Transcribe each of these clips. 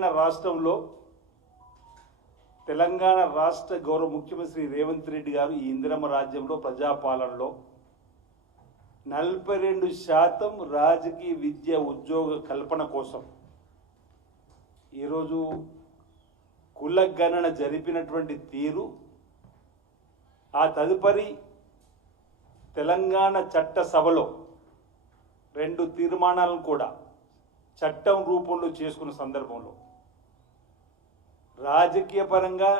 తెలంగాణ రాష్ట్రంలో తెలంగాణ రాష్ట్ర గౌరవ ముఖ్యమంత్రి రేవంత్ రెడ్డి గారు ఈ ఇందిరమ్మ రాజ్యంలో ప్రజాపాలనలో 42% రాజకీయ విద్య ఉద్యోగ కల్పన కోసం ఈరోజు కులగణన జరిపినటువంటి తీరు, ఆ తదుపరి తెలంగాణ చట్ట సభలో 2 తీర్మానాలను కూడా చట్టం రూపంలో చేసుకున్న సందర్భంలో రాజకీయ పరంగా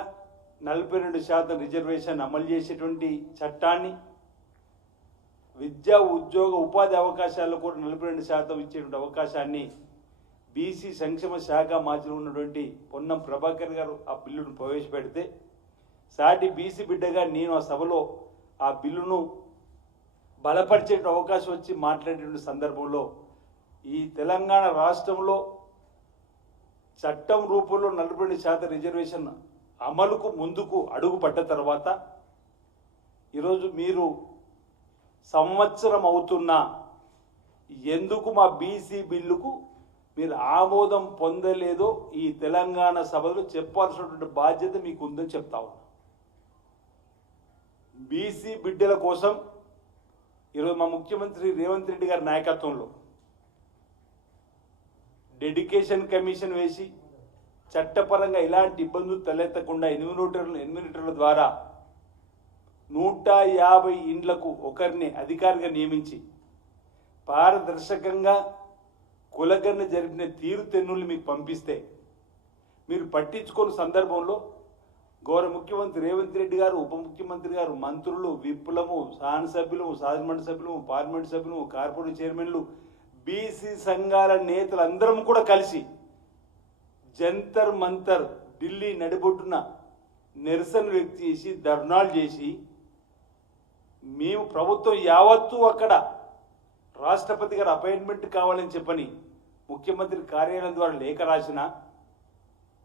42% రిజర్వేషన్ అమలు చేసేటువంటి చట్టాన్ని, విద్యా ఉద్యోగ ఉపాధి అవకాశాల్లో కూడా 42% ఇచ్చేటువంటి అవకాశాన్ని బీసీ సంక్షేమ శాఖ మాజీలో ఉన్నటువంటి పొన్నం ప్రభాకర్ గారు ఆ బిల్లును ప్రవేశపెడితే, సాటి బీసీ బిడ్డగా నేను ఆ సభలో ఆ బిల్లును బలపరిచే అవకాశం వచ్చి మాట్లాడేటువంటి సందర్భంలో ఈ తెలంగాణ రాష్ట్రంలో చట్టం రూపంలో 42% రిజర్వేషన్ అమలుకు ముందుకు అడుగు పడ్డ తర్వాత ఈరోజు మీరు సంవత్సరం అవుతున్నా ఎందుకు మా బీసీ బిల్లుకు మీరు ఆమోదం పొందలేదో ఈ తెలంగాణ సభలో చెప్పాల్సినటువంటి బాధ్యత మీకు ఉందని చెప్తా ఉన్నా. బీసీ బిడ్డల కోసం ఈరోజు మా ముఖ్యమంత్రి రేవంత్ రెడ్డి గారి నాయకత్వంలో డెడికేషన్ కమిషన్ వేసి చట్టపరంగా ఎలాంటి ఇబ్బందులు తలెత్తకుండా ఎన్యూమరేటర్ల ద్వారా 150 ఇండ్లకు ఒకరిని అధికారిగా నియమించి పారదర్శకంగా కులగణన జరిపిన తీరుతెన్నులు మీకు పంపిస్తే మీరు పట్టించుకున్న సందర్భంలో గౌరవ ముఖ్యమంత్రి రేవంత్ రెడ్డి గారు, ఉప ముఖ్యమంత్రి గారు, మంత్రులు, విప్పులము, శాసనసభ్యులు, శాసనమండలి సభ్యులు, పార్లమెంట్ సభ్యులు, కార్పొరేట్ చైర్మన్లు, బీసీ సంఘాల నేతలందరం కూడా కలిసి జంతర్ మంతర్ ఢిల్లీ నడిబొట్టున నిరసన వ్యక్తి చేసి ధర్నాలు చేసి మేము ప్రభుత్వం యావత్తు అక్కడ రాష్ట్రపతి గారు అపాయింట్మెంట్ కావాలని చెప్పని ముఖ్యమంత్రి కార్యాలయం ద్వారా లేఖ రాసినా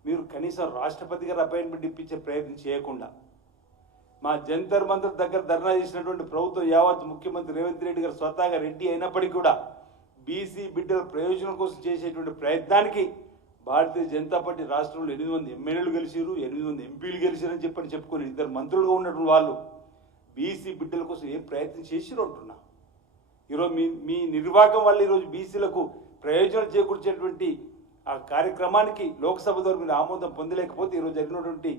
మీరు కనీసం రాష్ట్రపతి గారు అపాయింట్మెంట్ ఇప్పించే ప్రయత్నం చేయకుండా మా జంతర్ మంతర్ దగ్గర ధర్నా చేసినటువంటి ప్రభుత్వం యావత్తు ముఖ్యమంత్రి రేవంత్ రెడ్డి గారు స్వతహాగా రెడ్డి అయినప్పటికీ కూడా బీసీ బిడ్డల ప్రయోజనం కోసం చేసేటువంటి ప్రయత్నానికి భారతీయ జనతా పార్టీ రాష్ట్రంలో 800 ఎమ్మెల్యేలు గెలిచారు, 800 ఎంపీలు గెలిచారని చెప్పుకొని 2 మంత్రులుగా ఉన్నటువంటి వాళ్ళు బీసీ బిడ్డల కోసం ఏం ప్రయత్నం చేసిరు అంటున్నా. ఈరోజు మీ నిర్వాహకం వల్ల ఈరోజు బీసీలకు ప్రయోజనం చేకూర్చేటువంటి ఆ కార్యక్రమానికి లోక్సభ ద్వారా మీరు ఆమోదం పొందలేకపోతే ఈరోజు జరిగినటువంటి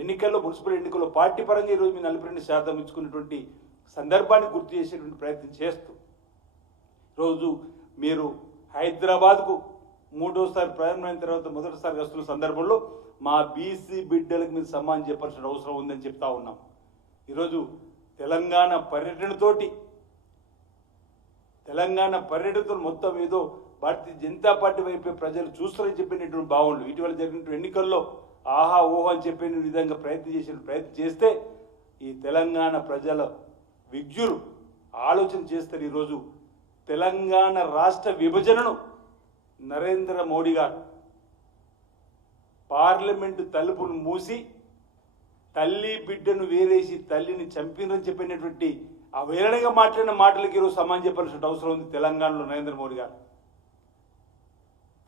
ఎన్నికల్లో, మున్సిపల్ ఎన్నికల్లో పార్టీ పరంగా ఈరోజు మీరు 42% ఇచ్చుకున్నటువంటి సందర్భాన్ని గుర్తు చేసేటువంటి ప్రయత్నం చేస్తూ రోజు మీరు హైదరాబాద్కు 3వసారి ప్రయాణమైన తర్వాత మొదటిసారి వస్తున్న సందర్భంలో మా బీసీ బిడ్డలకు మీరు సమ్మానం చెప్పాల్సిన అవసరం ఉందని చెప్తా ఉన్నాం. ఈరోజు తెలంగాణ పర్యటనతో మొత్తం ఏదో భారతీయ జనతా పార్టీ వైపే ప్రజలు చూస్తారని చెప్పినటువంటి భావనలు ఇటీవల జరిగినటువంటి ఎన్నికల్లో ఆహా ఓహో అని చెప్పిన విధంగా ప్రయత్నం చేస్తే ఈ తెలంగాణ ప్రజల విజ్ఞులు ఆలోచన చేస్తారు. ఈరోజు తెలంగాణ రాష్ట్ర విభజనను నరేంద్ర మోడీ గారు పార్లమెంటు తలుపును మూసి తల్లి బిడ్డను వేరేసి తల్లిని చంపినని చెప్పినటువంటి అవేళగా మాట్లాడిన మాటలకి ఈరోజు సమానం చెప్పాల్సిన అవసరం ఉంది. తెలంగాణలో నరేంద్ర మోడీ గారు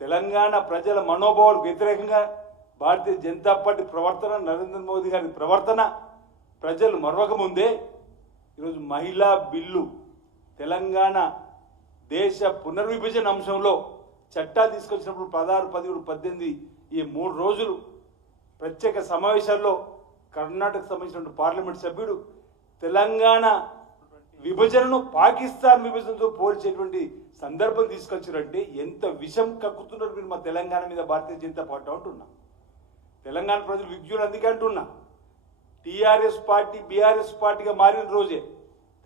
తెలంగాణ ప్రజల మనోభావాలకు వ్యతిరేకంగా భారతీయ జనతా పార్టీ ప్రవర్తన, నరేంద్ర మోదీ గారి ప్రవర్తన ప్రజలు మరవకముందే ఈరోజు మహిళా బిల్లు, తెలంగాణ దేశ పునర్విభజన అంశంలో చట్టాలు తీసుకొచ్చినప్పుడు 16, 17, 18 ఈ 3 రోజులు ప్రత్యేక సమావేశాల్లో కర్ణాటక సంబంధించిన పార్లమెంట్ సభ్యుడు తెలంగాణ విభజనను పాకిస్తాన్ విభజనతో పోల్చేటువంటి సందర్భం తీసుకొచ్చారంటే ఎంత విషం కక్కుతున్నారు మీరు మా తెలంగాణ మీద భారతీయ జనతా పార్టీ అంటున్నా. తెలంగాణ ప్రజలు విజ్ఞులు అందుకే అంటున్నా. టీఆర్ఎస్ పార్టీ బీఆర్ఎస్ పార్టీగా మారిన రోజే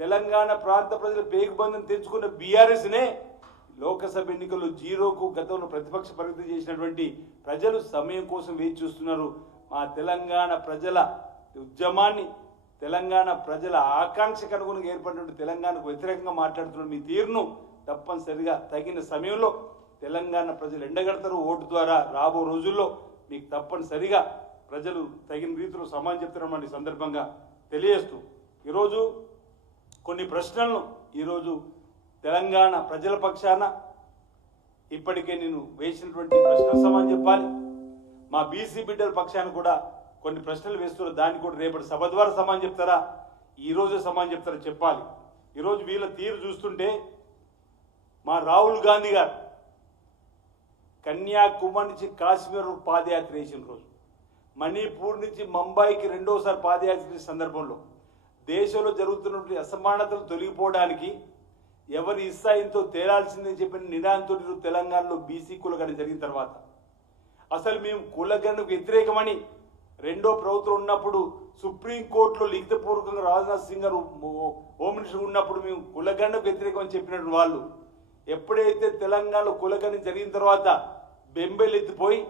తెలంగాణ ప్రాంత ప్రజలు పేగుబంధం తెంచుకున్న బీఆర్ఎస్నే లోకసభ ఎన్నికల్లో 0కు గతంలో ప్రతిపక్ష పరిమితి చేసినటువంటి ప్రజలు సమయం కోసం వేచి చూస్తున్నారు. మా తెలంగాణ ప్రజల ఉద్యమాన్ని, తెలంగాణ ప్రజల ఆకాంక్షకు అనుగుణంగా ఏర్పడినటువంటి తెలంగాణకు వ్యతిరేకంగా మాట్లాడుతున్న మీ తీరును తప్పనిసరిగా తగిన సమయంలో తెలంగాణ ప్రజలు ఎండగడతారు. ఓటు ద్వారా రాబో రోజుల్లో మీకు తప్పనిసరిగా ప్రజలు తగిన రీతిలో సమాధానం చెప్తారని సందర్భంగా తెలియజేస్తూ ఈరోజు కొన్ని ప్రశ్నలను ఈరోజు తెలంగాణ ప్రజల పక్షాన ఇప్పటికే నేను వేసినటువంటి ప్రశ్నలకు సమాధానం చెప్పాలి. మా బీసీ బిడ్డల పక్షాన్ని కూడా కొన్ని ప్రశ్నలు వేస్తున్నారు. దానికి కూడా రేపటి సభ ద్వారా సమాధానం చెప్తారా, ఈరోజే సమాధానం చెప్తారా చెప్పాలి. ఈరోజు వీళ్ళ తీరు చూస్తుంటే మా రాహుల్ గాంధీ గారు కన్యాకుమారి నుంచి కాశ్మీర్ పాదయాత్ర చేసిన రోజు, మణిపూర్ నుంచి ముంబైకి రెండోసారి పాదయాత్ర చేసిన సందర్భంలో దేశంలో జరుగుతున్నటువంటి అసమానతలు తొలగిపోవడానికి ఎవరి ఇస్తాయింతో తేలాల్సిందని చెప్పిన నినాదంతో తెలంగాణలో బీసీ కులగణన జరిగిన తర్వాత అసలు మేము కులగణనకు వ్యతిరేకమని రెండో ప్రభుత్వం ఉన్నప్పుడు సుప్రీంకోర్టులో లిఖితపూర్వకంగా రాజ్నాథ్ సింగ్ గారు హోమ్ మినిస్టర్ ఉన్నప్పుడు మేము కులగణనకు వ్యతిరేకం అని చెప్పినటువంటి వాళ్ళు ఎప్పుడైతే తెలంగాణలో కులగణన జరిగిన తర్వాత బెంబేలెత్తిపోయి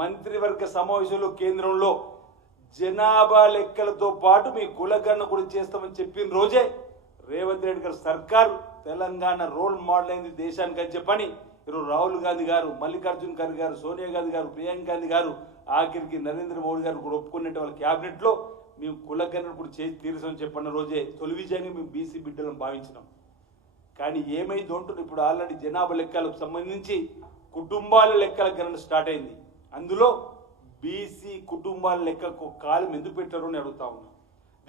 మంత్రివర్గ సమావేశంలో కేంద్రంలో జనాభా లెక్కలతో పాటు మీ కులగణన కూడా చేస్తామని చెప్పిన రోజే రేవంత్ రెడ్డి గారు సర్కారు తెలంగాణ రోల్ మోడల్ అయింది దేశానికి అని చెప్పని ఈరోజు రాహుల్ గాంధీ గారు, మల్లికార్జున్ ఖర్గే గారు, సోనియా గాంధీ గారు, ప్రియాంక గాంధీ గారు, ఆఖరికి నరేంద్ర మోడీ గారు కూడా ఒప్పుకున్నట్టు వాళ్ళ క్యాబినెట్లో మేము కులగణన కూడా చేసి తీరుసామని చెప్పన్న రోజే తొలి విజయంగా మేము బీసీ బిడ్డలను భావించినాం. కానీ ఏమైంది అంటుంది ఇప్పుడు ఆల్రెడీ జనాభా లెక్కలకు సంబంధించి కుటుంబాల లెక్కల గణన స్టార్ట్ అయింది. అందులో బీసీ కుటుంబాల లెక్కకు కాలం ఎందుకు పెట్టారు అని అడుగుతా ఉన్నాం.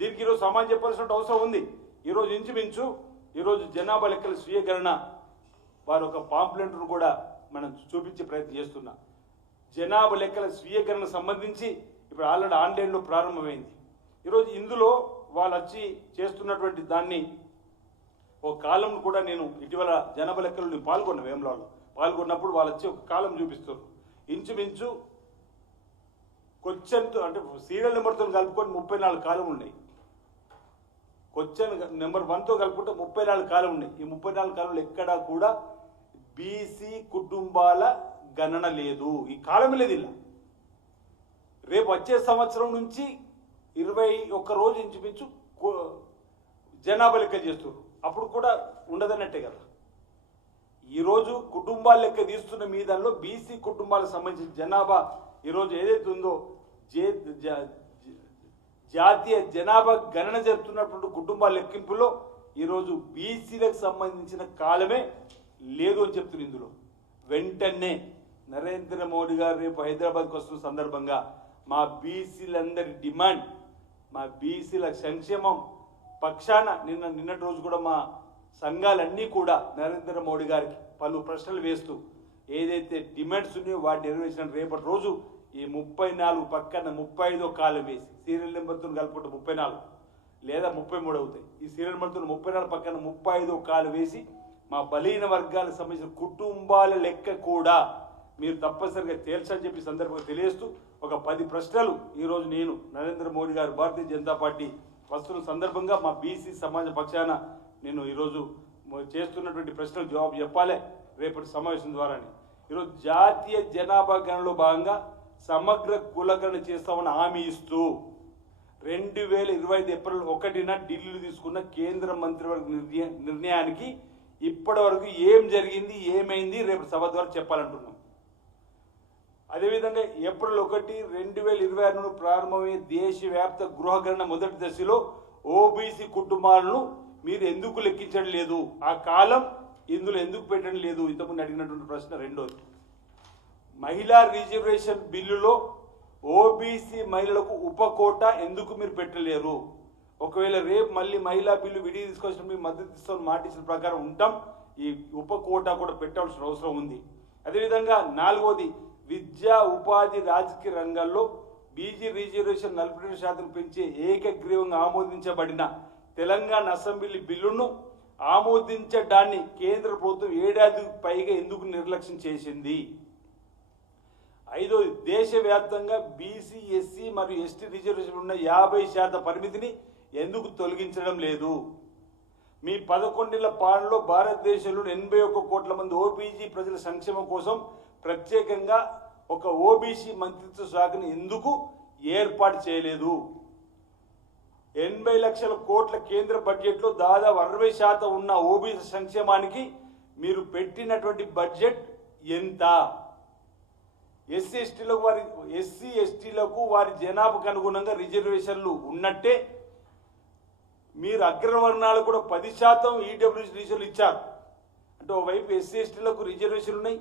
దీనికి ఈరోజు సమాధానం చెప్పాల్సిన అవసరం ఉంది. ఈరోజు ఇంచుమించు ఈరోజు జనాభా లెక్కల స్వీయ గణన వారు ఒక పాంప్లెంట్ను కూడా మనం చూపించే ప్రయత్నం చేస్తున్నాం. జనాభా లెక్కల స్వీయ గణన సంబంధించి ఇప్పుడు ఆల్రెడీ ఆన్లైన్లో ప్రారంభమైంది. ఈరోజు ఇందులో వాళ్ళు వచ్చి చేస్తున్నటువంటి దాన్ని ఒక కాలంను కూడా నేను ఇటీవల జనాభా లెక్కలు నేను పాల్గొన్నా, వేములవాడలో పాల్గొన్నప్పుడు వాళ్ళు వచ్చి ఒక కాలం చూపిస్తారు. ఇంచుమించు క్వశ్చన్తో అంటే సీరియల్ నెంబర్తో కలుపుకొని 34 కాలం ఉన్నాయి. క్వశ్చన్ నెంబర్ 1తో కలుపుకుంటే 34 కాలం ఉన్నాయి. ఈ 34 కాలంలో ఎక్కడా కూడా బీసీ కుటుంబాల గణన లేదు. ఈ కాలం లేదు. ఇలా రేపు వచ్చే సంవత్సరం నుంచి 21 రోజు ఇంచుమించు జనాభా లెక్క చేస్తున్నారు. అప్పుడు కూడా ఉండదన్నట్టే కదా. ఈరోజు కుటుంబాల లెక్క తీస్తున్న మీదల్లో బీసీ కుటుంబాలకు సంబంధించిన జనాభా ఈరోజు ఏదైతే ఉందో జాతీయ జనాభా గణన జరుపుతున్నటువంటి కుటుంబాల లెక్కింపులో ఈరోజు బీసీలకు సంబంధించిన కాలమే లేదు అని చెప్తున్నారు. ఇందులో వెంటనే నరేంద్ర మోడీ గారు రేపు హైదరాబాద్కి వస్తున్న సందర్భంగా మా బీసీలందరి డిమాండ్, మా బీసీల సంక్షేమం పక్షాన నిన్నటి రోజు కూడా మా సంఘాలన్నీ కూడా నరేంద్ర మోడీ గారికి పలు ప్రశ్నలు వేస్తూ ఏదైతే డిమాండ్స్ ఉన్నాయో వాటిని నెరవేర్చిన రేపటి రోజు ఈ 34 పక్కన 35వ కాలం వేసి సీరియల్ నెంబర్తో కలుపుకుంటే 34 లేదా 33 అవుతాయి. ఈ సీరియల్ నెంబర్తో 34 పక్కన 35వ కాలం వేసి మా బలహీన వర్గాలకు సంబంధించిన కుటుంబాల లెక్క కూడా మీరు తప్పనిసరిగా తేల్చని చెప్పి సందర్భంగా తెలియజేస్తూ ఒక 10 ప్రశ్నలు ఈరోజు నేను నరేంద్ర మోడీ గారు భారతీయ జనతా పార్టీ వస్తున్న సందర్భంగా మా బీసీ సమాజ పక్షాన నేను ఈరోజు చేస్తున్నటువంటి ప్రశ్నలకు జవాబు చెప్పాలి రేపటి సమావేశం ద్వారానే. ఈరోజు జాతీయ జనాభా గణనలో భాగంగా సమగ్ర కులగణన చేస్తామని హామీ ఇస్తూ 2025 ఏప్రిల్ 1న ఢిల్లీలో తీసుకున్న కేంద్ర మంత్రివర్గ నిర్ణయానికి ఇప్పటి వరకు ఏం జరిగింది, ఏమైంది రేపు సభ ద్వారా చెప్పాలంటున్నాం. అదేవిధంగా ఏప్రిల్ 1, 2026 నుండి ప్రారంభమయ్యే దేశవ్యాప్త గృహగణన మొదటి దశలో ఓబీసీ కుటుంబాలను మీరు ఎందుకు లెక్కించడం లేదు, ఆ కాలం ఇందులో ఎందుకు పెట్టడం లేదు, ఇంతకుముందు అడిగినటువంటి ప్రశ్న. రెండోది, మహిళా రిజర్వేషన్ బిల్లులో ఓబీసీ మహిళలకు ఉపకోట ఎందుకు మీరు పెట్టలేరు? ఒకవేళ రేపు మళ్ళీ మహిళా బిల్లు విడిగి తీసుకొచ్చిన మీ మద్దతు ఇస్తామని మాట ఇచ్చిన ప్రకారం ఉంటాం. ఈ ఉపకోట కూడా పెట్టాల్సిన అవసరం ఉంది. అదేవిధంగా 4వది, విద్యా ఉపాధి రాజకీయ రంగాల్లో బీసీ రిజర్వేషన్ 42% పెంచే ఏకగ్రీవంగా ఆమోదించబడిన తెలంగాణ అసెంబ్లీ బిల్లును ఆమోదించడాన్ని కేంద్ర ప్రభుత్వం 7 ఏళ్లకు పైగా ఎందుకు నిర్లక్ష్యం చేసింది? 5వది, దేశవ్యాప్తంగా బీసీ, ఎస్సీ మరియు ఎస్టీ రిజర్వేషన్ ఉన్న 50% పరిమితిని ఎందుకు తొలగించడం లేదు? మీ 11 ఏళ్ల పాలనలో భారతదేశంలో 81 కోట్ల మంది ఓబీసీ ప్రజల సంక్షేమం కోసం ప్రత్యేకంగా ఒక ఓబీసీ మంత్రిత్వ శాఖను ఎందుకు ఏర్పాటు చేయలేదు? 80 లక్షల కోట్ల కేంద్ర బడ్జెట్లో దాదాపు 60% ఉన్న ఓబీసీ సంక్షేమానికి మీరు పెట్టినటువంటి బడ్జెట్ ఎంత? ఎస్సీ ఎస్టీలకు వారి జనాభాకు అనుగుణంగా రిజర్వేషన్లు ఉన్నట్టే మీరు అగ్రవర్ణాలు కూడా 10% ఈడబ్ల్యూఎస్ రిజర్వేషన్లు ఇచ్చారు. అంటే ఓవైపు ఎస్సీ ఎస్టీలకు రిజర్వేషన్లు ఉన్నాయి,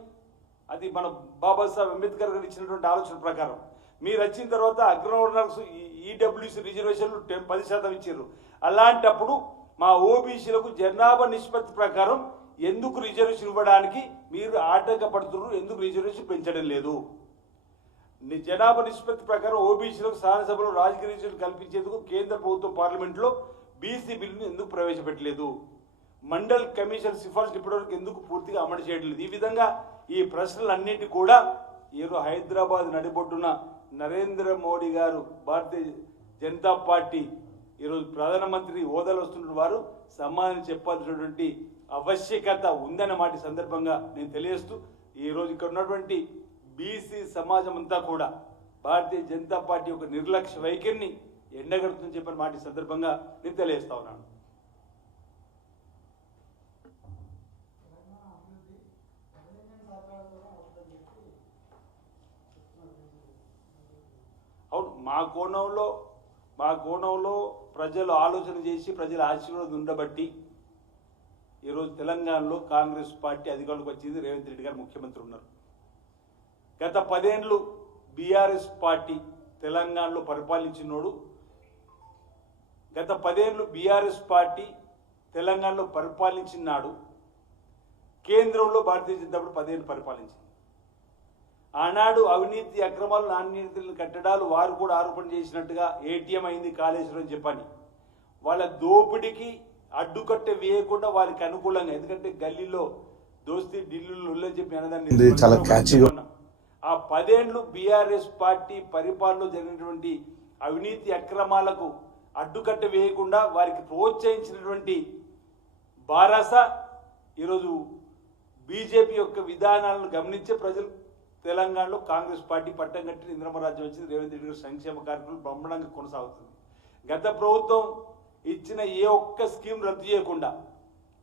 అది మన బాబాసాహెబ్ అంబేద్కర్ గారు ఇచ్చినటువంటి ఆలోచన ప్రకారం. మీరు వచ్చిన తర్వాత అగ్రవర్ణాలకు ఈడబ్ల్యూసీ రిజర్వేషన్లు 10% ఇచ్చారు. అలాంటప్పుడు మా ఓబీసీలకు జనాభా నిష్పత్తి ప్రకారం ఎందుకు రిజర్వేషన్ ఇవ్వడానికి మీరు ఆటంకపడుతున్నారు? ఎందుకు రిజర్వేషన్ పెంచడం లేదు? జనాభా నిష్పత్తి ప్రకారం ఓబీసీలకు శాసనసభలో రాజకీయ రిజర్వేషన్ కల్పించేందుకు కేంద్ర ప్రభుత్వం పార్లమెంట్లో బీసీ బిల్లును ఎందుకు ప్రవేశపెట్టలేదు? మండల్ కమిషన్ సిఫార్సులు ఇప్పటివరకు ఎందుకు పూర్తిగా అమలు చేయడం లేదు? ఈ విధంగా ఈ ప్రశ్నలన్నిటి కూడా ఈరోజు హైదరాబాద్ నడిబొడ్డున నరేంద్ర మోడీ గారు భారతీయ జనతా పార్టీ ఈరోజు ప్రధానమంత్రి హోదాలో వస్తున్న వారు సమాధానం చెప్పాల్సినటువంటి ఆవశ్యకత ఉందన్నమాట సందర్భంగా నేను తెలియజేస్తూ, ఈరోజు ఇక్కడ ఉన్నటువంటి బీసీ సమాజం అంతా కూడా భారతీయ జనతా పార్టీ యొక్క నిర్లక్ష్య వైఖరిని ఎండగడుతుందని చెప్పిన మాట సందర్భంగా నేను తెలియజేస్తా ఉన్నాను. అవును, మా కోణంలో ప్రజలు ఆలోచన చేసి ప్రజల ఆశీర్వాదం ఉండబట్టి ఈరోజు తెలంగాణలో కాంగ్రెస్ పార్టీ అధికారంలోకి వచ్చింది. రేవంత్ రెడ్డి గారు ముఖ్యమంత్రి ఉన్నారు. గత 10 ఏళ్ళు బీఆర్ఎస్ పార్టీ తెలంగాణలో పరిపాలించినోడు. గత 10 ఏళ్ళు బీఆర్ఎస్ పార్టీ తెలంగాణలో పరిపాలించినాడు. కేంద్రంలో భారతీయ జనతా పార్టీ 10 ఏళ్ళు పరిపాలించింది. ఆనాడు అవినీతి అక్రమాలు నాణ్యతలను కట్టడాలు వారు కూడా ఆరోపణ చేసినట్టుగా ఏటీఎం అయింది కాళేశ్వరం చెప్పని వాళ్ళ దోపిడికి అడ్డుకట్ట వేయకుండా వారికి అనుకూలంగా, ఎందుకంటే గల్లీలో దోస్తీ ఢిల్లీలో చెప్పి అనదాన్ని ఆ 10 ఏళ్ళు బీఆర్ఎస్ పార్టీ పరిపాలనలో జరిగినటువంటి అవినీతి అక్రమాలకు అడ్డుకట్ట వేయకుండా వారికి ప్రోత్సహించినటువంటి బారాస ఈరోజు బీజేపీ యొక్క విధానాలను గమనించే ప్రజలు తెలంగాణలో కాంగ్రెస్ పార్టీ పట్టం కట్టిన ఇంద్రమ్మ రాజ్యం వచ్చింది. రేవంత్ రెడ్డి గారి సంక్షేమ కార్యక్రమాలు బ్రహ్మాండంగా కొనసాగుతుంది. గత ప్రభుత్వం ఇచ్చిన ఏ ఒక్క స్కీమ్ రద్దు చేయకుండా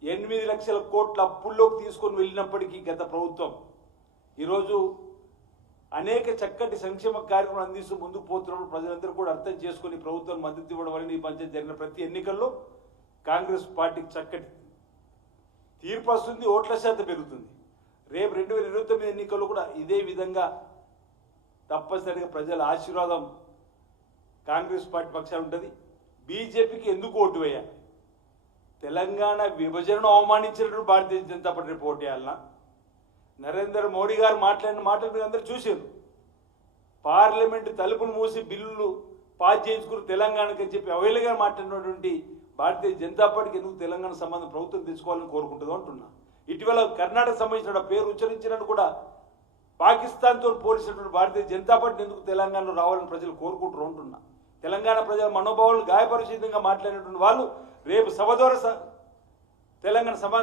8 లక్షల కోట్ల అప్పుల్లోకి తీసుకొని వెళ్ళినప్పటికీ గత ప్రభుత్వం ఈరోజు అనేక చక్కటి సంక్షేమ కార్యక్రమాలు అందిస్తూ ముందుకు పోతున్నప్పుడు ప్రజలందరూ కూడా అర్థం చేసుకుని ప్రభుత్వం మద్దతు ఇవ్వడం వల్ల ఈ మధ్య జరిగిన ప్రతి ఎన్నికల్లో కాంగ్రెస్ పార్టీకి చక్కటి తీర్పు వస్తుంది, ఓట్ల శాతం పెరుగుతుంది. రేపు 2029 ఎన్నికల్లో కూడా ఇదే విధంగా తప్పనిసరిగా ప్రజల ఆశీర్వాదం కాంగ్రెస్ పార్టీ పక్షాలు ఉంటుంది. బీజేపీకి ఎందుకు ఓటు వేయాలి? తెలంగాణ విభజనను అవమానించినట్టు భారతీయ జనతా పార్టీ రేపు ఓటు వేయాలన్నా? నరేంద్ర మోడీ గారు మాట్లాడిన మాటలు మీరు అందరూ చూశారు. పార్లమెంటు తలుపులు మూసి బిల్లులు పాస్ చేయించుకుని తెలంగాణకి అని చెప్పి అవైలగా మాట్లాడినటువంటి భారతీయ జనతా పార్టీకి ఎందుకు తెలంగాణ సంబంధం ప్రభుత్వం తెచ్చుకోవాలని కోరుకుంటుందో అంటున్నా. ఇటీవల కర్ణాటక సంబంధించిన పేరు ఉచ్చరించినట్టు కూడా పాకిస్తాన్తో పోల్చినటువంటి భారతీయ జనతా పార్టీ ఎందుకు తెలంగాణలో రావాలని ప్రజలు కోరుకుంటారు అంటున్నా. తెలంగాణ ప్రజల మనోభావాలు గాయపరిచే విధంగా మాట్లాడినటువంటి వాళ్ళు రేపు సభ ద్వారా తెలంగాణ సభ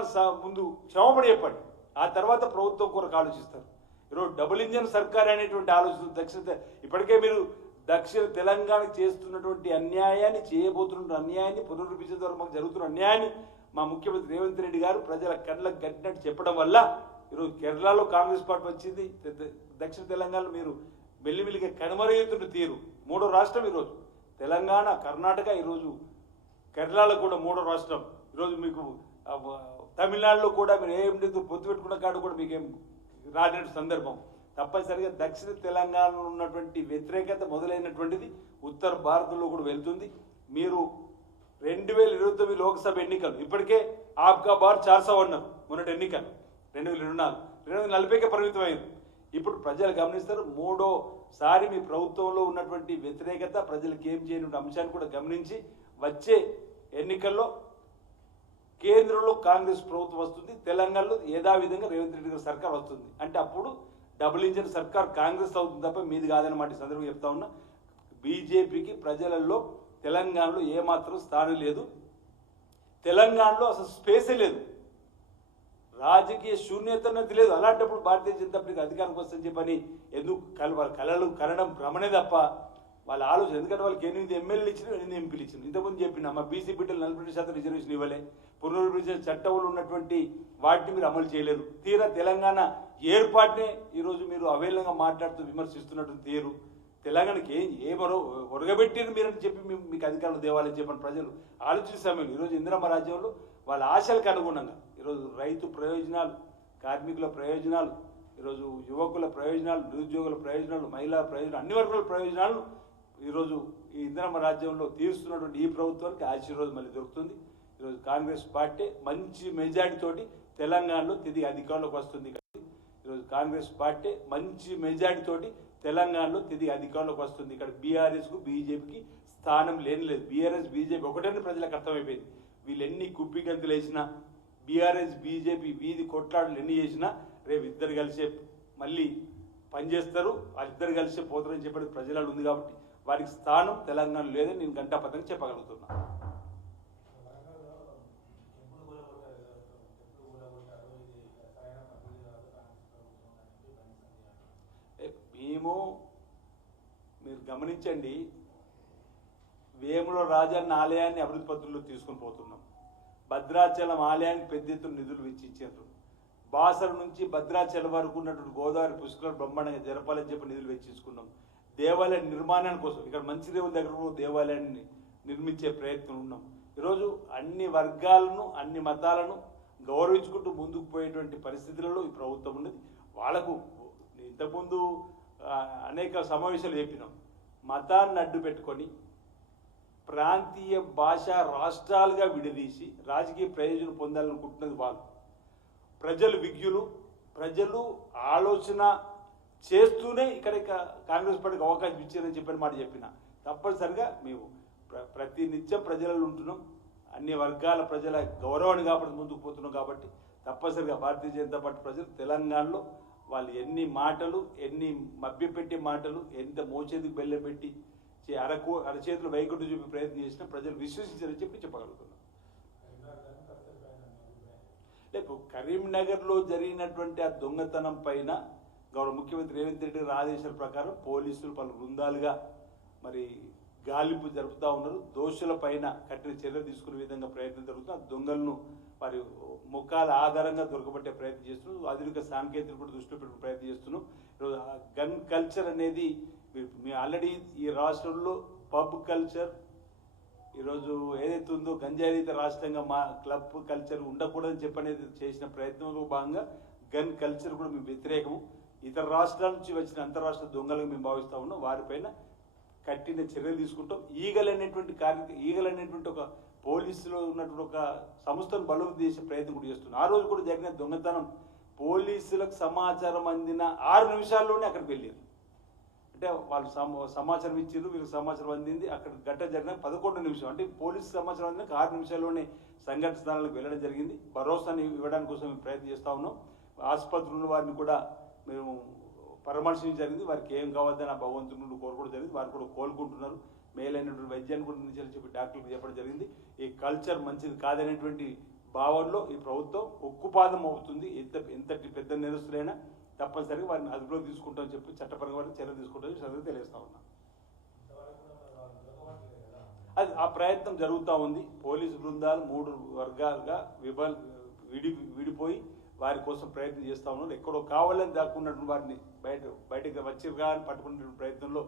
ముందు క్షమాపణ చెప్పండి. ఆ తర్వాత ప్రభుత్వం కొరకు ఆలోచిస్తారు. ఈరోజు డబుల్ ఇంజన్ సర్కార్ అనేటువంటి ఆలోచన ఇప్పటికే మీరు దక్షిణ తెలంగాణకు చేస్తున్నటువంటి అన్యాయాన్ని, చేయబోతున్న అన్యాయాన్ని, పునరుద్ధరించే ద్వారా మాకు జరుగుతున్న అన్యాయాన్ని మా ముఖ్యమంత్రి రేవంత్ రెడ్డి గారు ప్రజల కళ్ళకు కట్టినట్టు చెప్పడం వల్ల ఈరోజు కేరళలో కాంగ్రెస్ పార్టీ వచ్చింది. దక్షిణ తెలంగాణలో మీరు మెల్లిమెల్లిగా కనుమరుగవుతున్న తీరు. 3వ రాష్ట్రం ఈరోజు తెలంగాణ, కర్ణాటక, ఈరోజు కేరళలో కూడా 3వ రాష్ట్రం. ఈరోజు మీకు తమిళనాడులో కూడా మీరు ఏం లేదు పొత్తు పెట్టుకున్న కాడు కూడా మీకేం రాని సందర్భం. తప్పనిసరిగా దక్షిణ తెలంగాణలో ఉన్నటువంటి వ్యతిరేకత మొదలైనటువంటిది ఉత్తర భారతంలో కూడా వెళ్తుంది. మీరు 2029 లోక్సభ ఎన్నికలు ఇప్పటికే ఆప్కా బార్ 400 అన్నారు. మొన్నటి ఎన్నికలు 2024 2040కే పరిమితమైంది. ఇప్పుడు ప్రజలు గమనిస్తారు. 3వసారి మీ ప్రభుత్వంలో ఉన్నటువంటి వ్యతిరేకత ప్రజలకు ఏం చేయని అంశాన్ని కూడా గమనించి వచ్చే ఎన్నికల్లో కేంద్రంలో కాంగ్రెస్ ప్రభుత్వం వస్తుంది, తెలంగాణలో యథావిధంగా రేవంత్ రెడ్డి గారి సర్కార్ వస్తుంది. అంటే అప్పుడు డబుల్ ఇంజన్ సర్కార్ కాంగ్రెస్ అవుతుంది తప్ప మీది కాదన్నమాట సందర్భంగా చెప్తా ఉన్నా. బీజేపీకి ప్రజలలో తెలంగాణలో ఏమాత్రం స్థానం లేదు. తెలంగాణలో అసలు స్పేసే లేదు, రాజకీయ శూన్యత అనేది లేదు. అలాంటప్పుడు భారతీయ జనతా పార్టీకి అధికారానికి వస్తుందని చెప్పని ఎందుకు వాళ్ళ కళలు కనడం భ్రమనే తప్ప వాళ్ళ ఆలోచన. ఎందుకంటే వాళ్ళకి 8 ఎమ్మెల్యేలు ఇచ్చిన, 8 ఎంపీలు ఇచ్చిన. ఇంతకుముందు చెప్పిన మా బీసీ బిడ్డలు 42% రిజర్వేషన్ ఇవ్వలే. పునరుద్ధరించిన చట్టంలో ఉన్నటువంటి వాటిని మీరు అమలు చేయలేరు. తీరా తెలంగాణ ఏర్పాటునే ఈరోజు మీరు అవేళంగా మాట్లాడుతూ విమర్శిస్తున్నటువంటి తీరు. తెలంగాణకి ఏమరో ఒరగబెట్టిన మీరని చెప్పి మీకు అధికారులు దేవాలని చెప్పని ప్రజలు ఆలోచించే సమయంలో ఈరోజు ఇందిరమ్మ రాజ్యంలో వాళ్ళ ఆశలకు అనుగుణంగా ఈరోజు రైతు ప్రయోజనాలు, కార్మికుల ప్రయోజనాలు, ఈరోజు యువకుల ప్రయోజనాలు, నిరుద్యోగుల ప్రయోజనాలు, మహిళా ప్రయోజనాలు, అన్ని వర్గాల ప్రయోజనాలు ఈరోజు ఈ ఇందిరమ్మ రాజ్యంలో తీరుస్తున్నటువంటి ఈ ప్రభుత్వానికి ఆశీర్వాదం మళ్ళీ దొరుకుతుంది. ఈరోజు కాంగ్రెస్ పార్టీ మంచి మెజార్టీతోటి తెలంగాణలో తిరిగి అధికారంలోకి వస్తుంది. ఈరోజు కాంగ్రెస్ పార్టీ మంచి మెజార్టీతోటి తెలంగాణలో తిరిగి అధికారంలోకి వస్తుంది. ఇక్కడ బీఆర్ఎస్కు బీజేపీకి స్థానం లేదు. బీఆర్ఎస్ బీజేపీ ఒకటని ప్రజలకు అర్థమైపోయింది. వీళ్ళు ఎన్ని కుప్పిగంతులు వేసినా, బీఆర్ఎస్ బీజేపీ వీధి కొట్లాటలు ఎన్ని చేసినా రేపు ఇద్దరు కలిసే మళ్ళీ పనిచేస్తారు, వాళ్ళిద్దరు కలిసే పోతారని చెప్పి ప్రజలలో ఉంది. కాబట్టి వారికి స్థానం తెలంగాణ లేదని నేను గంటాపతంగా చెప్పగలుగుతున్నా. మేము మీరు గమనించండి, వేముల రాజన్న ఆలయాన్ని అభివృద్ధి పత్రంలో తీసుకుని పోతున్నాం. భద్రాచలం ఆలయానికి పెద్ద ఎత్తున నిధులు వెచ్చించారు. బాసర నుంచి భద్రాచలం వరకు ఉన్నటువంటి గోదావరి పుష్కరాలు బ్రహ్మాండంగా జరపాలని చెప్పి నిధులు వెచ్చించుకున్నాం. దేవాలయ నిర్మాణానికి కోసం ఇక్కడ మంచిదేవుల దగ్గర కూడా దేవాలయాన్ని నిర్మించే ప్రయత్నం ఉన్నాం. ఈరోజు అన్ని వర్గాలను, అన్ని మతాలను గౌరవించుకుంటూ ముందుకు పోయేటువంటి పరిస్థితులలో ఈ ప్రభుత్వం ఉన్నది. వాళ్ళకు ఇంతకుముందు అనేక సమావేశాలు చెప్పినాం. మతాన్ని అడ్డు పెట్టుకొని ప్రాంతీయ భాష రాష్ట్రాలుగా విడదీసి రాజకీయ ప్రయోజనం పొందాలనుకుంటున్నది వాళ్ళు. ప్రజలు విజ్ఞులు, ప్రజలు ఆలోచన చేస్తూనే ఇక్కడ కాంగ్రెస్ పార్టీకి అవకాశం ఇచ్చారని చెప్పిన మాట చెప్పిన. తప్పనిసరిగా మేము ప్రతి నిత్యం ప్రజలలో ఉంటున్నాం. అన్ని వర్గాల ప్రజల గౌరవాన్ని కాబట్టి ముందుకు పోతున్నాం. కాబట్టి తప్పనిసరిగా భారతీయ జనతా పార్టీ ప్రజలు తెలంగాణలో వాళ్ళు ఎన్ని మాటలు, ఎన్ని మభ్యపెట్టే మాటలు, ఎంత మోచేతికి బెల్లం పెట్టి అరచేతులు వైకుంఠం చూపి ప్రయత్నం చేసినా ప్రజలు విశ్వసించారని చెప్పి చెప్పగలుగుతున్నాం. లేదు, కరీంనగర్లో జరిగినటువంటి ఆ దొంగతనం పైన గౌరవ ముఖ్యమంత్రి రేవంత్ రెడ్డి గారి ఆదేశాల ప్రకారం పోలీసులు పలు బృందాలుగా మరి గాలింపు జరుపుతూ ఉన్నారు. దోషుల పైన కఠిన చర్యలు తీసుకునే విధంగా ప్రయత్నం జరుగుతుంది. ఆ దొంగలను మరి ముఖాల ఆధారంగా దొరకబట్టే ప్రయత్నం చేస్తున్నాం. ఆధునిక సాంకేతిక కూడా దృష్టిలో పెట్టే ప్రయత్నం చేస్తున్నాం. ఈరోజు గన్ కల్చర్ అనేది మీ ఆల్రెడీ ఈ రాష్ట్రంలో పబ్ కల్చర్ ఈరోజు ఏదైతే ఉందో గంజాయిత రాష్ట్రంగా మా క్లబ్ కల్చర్ ఉండకూడదని చెప్పనేది చేసిన ప్రయత్నంలో భాగంగా గన్ కల్చర్ కూడా మేము వ్యతిరేకము. ఇతర రాష్ట్రాల నుంచి వచ్చిన అంతరాష్ట్ర దొంగలుగా మేము భావిస్తూ ఉన్నాం. వారిపైన కఠిన చర్యలు తీసుకుంటాం. ఈగల్ అనేటువంటి ఒక పోలీసులో ఉన్నటువంటి ఒక సంస్థను బలోపేతం చేసే ప్రయత్నం కూడా చేస్తున్నాం. ఆ రోజు కూడా జరిగిన దొంగతనం పోలీసులకు సమాచారం అందిన 6 నిమిషాల్లోనే అక్కడికి వెళ్ళారు. అంటే వాళ్ళు సమాచారం ఇచ్చారు, వీళ్ళకి సమాచారం అందింది, అక్కడ ఘటన జరిగిన 11 నిమిషం. అంటే పోలీసు సమాచారం అందిన 6 నిమిషాల్లోనే సంఘటన స్థానాలకు వెళ్ళడం జరిగింది. భరోసాని ఇవ్వడానికి కోసం మేము ప్రయత్నం చేస్తూ ఉన్నాం. ఆసుపత్రుల వారిని కూడా మేము పరామర్శించడం జరిగింది. వారికి ఏం కావద్దని ఆ భగవంతుని కోరుకోవడం జరిగింది. వారు కూడా కోలుకుంటున్నారు. మేలైనటువంటి వైద్యాన్ని కూడా నిలిచేయాలని చెప్పి డాక్టర్లకు చెప్పడం జరిగింది. ఈ కల్చర్ మంచిది కాదనేటువంటి భావనలో ఈ ప్రభుత్వం ఉక్కుపాదం అవుతుంది. ఎంతటి పెద్ద నేరస్తులైనా తప్పనిసరిగా వారిని అదుపులోకి తీసుకుంటామని చెప్పి చట్టపరంగా వారిని చర్య తీసుకుంటామని చదువు తెలియజేస్తా ఉన్నా. అది ఆ ప్రయత్నం జరుగుతూ ఉంది. పోలీసు బృందాలు 3 వర్గాలుగా విడిపోయి వారి కోసం ప్రయత్నం చేస్తూ ఉన్నారు. ఎక్కడో కావాలని దాక్కున్నటువంటి వారిని బయటకు వచ్చిగా పట్టుకునే ప్రయత్నంలో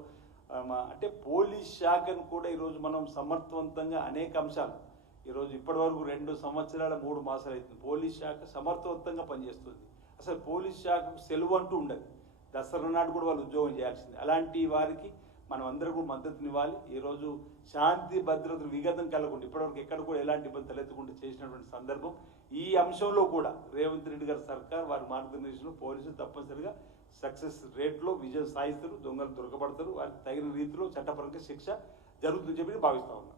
అంటే పోలీస్ శాఖను కూడా ఈరోజు మనం సమర్థవంతంగా అనేక అంశాలు ఈరోజు ఇప్పటి వరకు 2 సంవత్సరాల 3 మాసాలు అవుతుంది. పోలీస్ శాఖ సమర్థవంతంగా పనిచేస్తుంది. అసలు పోలీస్ శాఖకు సెలవు అంటూ ఉండదు. దసరా నాడు కూడా వాళ్ళు ఉద్యోగం చేయాల్సింది. అలాంటి వారికి మనం అందరూ కూడా మద్దతునివ్వాలి. ఈరోజు శాంతి భద్రతలు విఘాతం కలగకుండా ఇప్పటివరకు ఎక్కడ కూడా ఎలాంటి ఇబ్బంది తలెత్తకుండా చేసినటువంటి సందర్భం. ఈ అంశంలో కూడా రేవంత్ రెడ్డి గారి సర్కార్ వారి మార్గదర్శనంలో పోలీసులు తప్పనిసరిగా సక్సెస్ రేట్లో విజయం సాధిస్తారు. దొంగలు దొరకబడతారు. వారికి తగిన రీతిలో చట్టపరంగా శిక్ష జరుగుతుందని చెప్పి భావిస్తా ఉన్నాను.